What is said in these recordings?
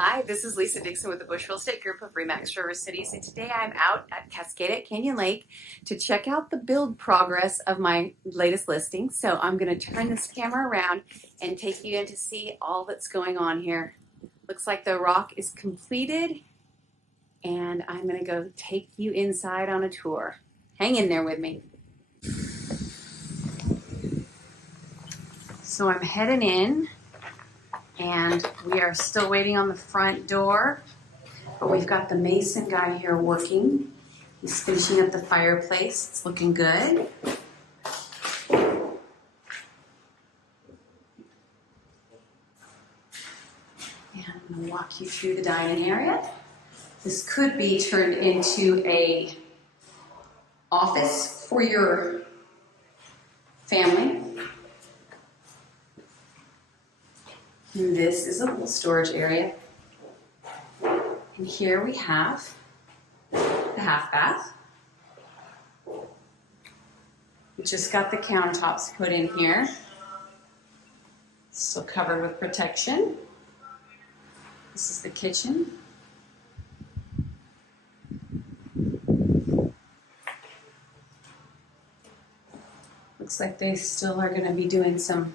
Hi, this is Lisa Dixon with the Bushville Estate Group of Remax River Cities, and today I'm out at Cascada at Canyon Lake to check out the build progress of my latest listing. So I'm going to turn this camera around and take you in to see all that's going on here. Looks like the rock is completed, and I'm going to go take you inside on a tour. Hang in there with me. So I'm heading in. And we are still waiting on the front door, but we've got the mason guy here working. He's finishing up the fireplace. It's looking good. And I'm going to walk you through the dining area. This could be turned into a office for your family. And this is a little storage area. And here we have the half bath. We just got the countertops put in here. Still covered with protection. This is the kitchen. Looks like they still are going to be doing some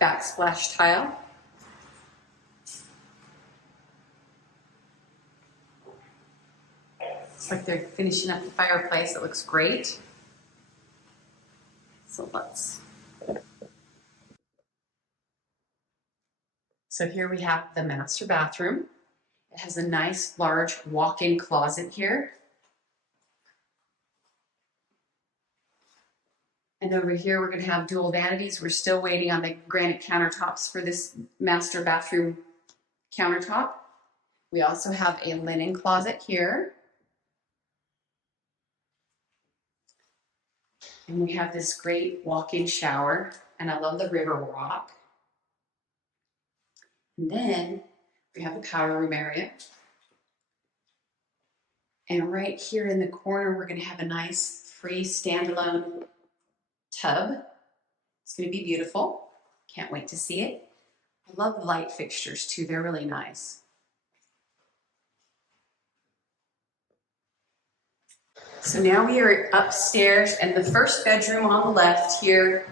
backsplash tile. Looks like they're finishing up the fireplace. It looks great. So here we have the master bathroom. It has a nice large walk-in closet here. And over here, we're going to have dual vanities. We're still waiting on the granite countertops for this master bathroom countertop. We also have a linen closet here. And we have this great walk-in shower. And I love the river rock. And then we have the powder room area. And right here in the corner, we're going to have a nice free standalone tub. It's going to be beautiful. Can't wait to see it. I love the light fixtures too. They're really nice. So now we are upstairs, and the first bedroom on the left here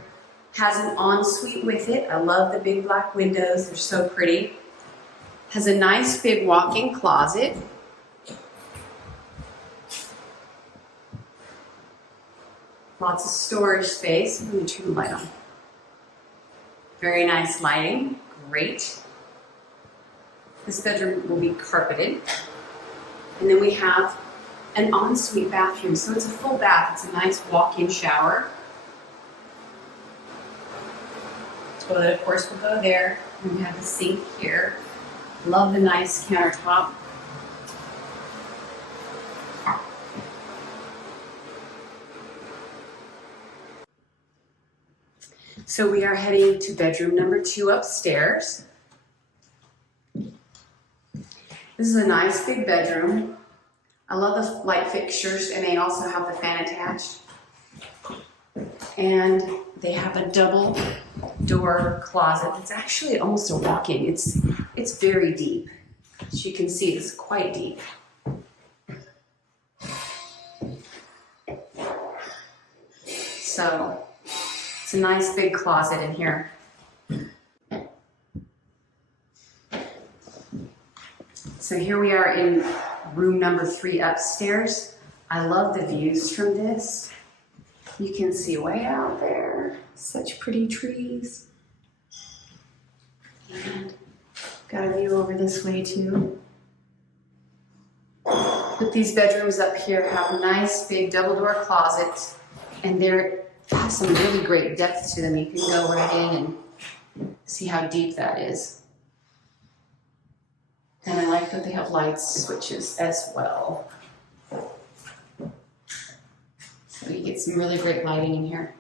has an ensuite with it. I love the big black windows. They're so pretty. Has a nice big walk-in closet. Lots of storage space. Let me turn the light on. Very nice lighting. Great. This bedroom will be carpeted. And then we have an ensuite bathroom. So it's a full bath. It's a nice walk-in shower. Toilet, of course, will go there. And we have the sink here. Love the nice countertop. So we are heading to bedroom number 2 upstairs. This is a nice big bedroom. I love the light fixtures, and they also have the fan attached. And they have a double door closet. It's actually almost a walk-in. It's very deep. As you can see, it's quite deep. So it's a nice big closet in here. So here we are in room number 3 upstairs. I love the views from this. You can see way out there. Such pretty trees. And got a view over this way too. But these bedrooms up here have nice big double door closets, and they have some really great depth to them. You can go right in and see how deep that is. And I like that they have light switches as well. So you get some really great lighting in here.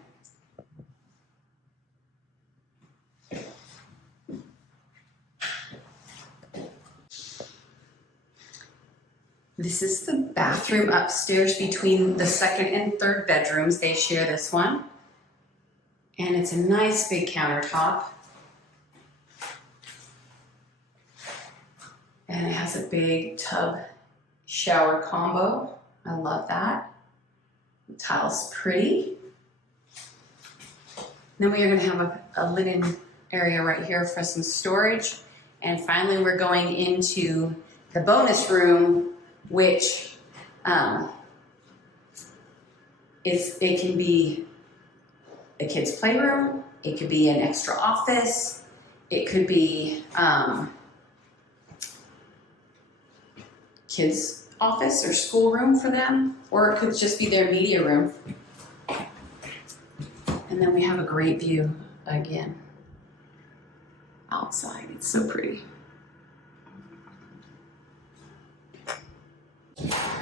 This is the bathroom upstairs between the 2nd and 3rd bedrooms. They share this one. And it's a nice big countertop. And it has a big tub shower combo. I love that. The tile's pretty. Then we are gonna have a linen area right here for some storage. And finally, we're going into the bonus room, which it can be a kid's playroom, it could be an extra office, it could be kids' office or schoolroom for them, or it could just be their media room. And then we have a great view again outside. It's so pretty.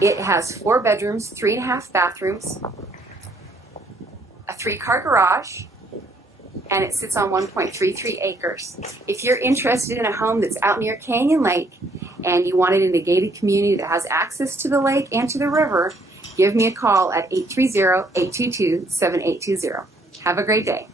It has 4 bedrooms, 3.5 bathrooms, a 3-car garage, and it sits on 1.33 acres. If you're interested in a home that's out near Canyon Lake and you want it in a gated community that has access to the lake and to the river, give me a call at 830-822-7820. Have a great day.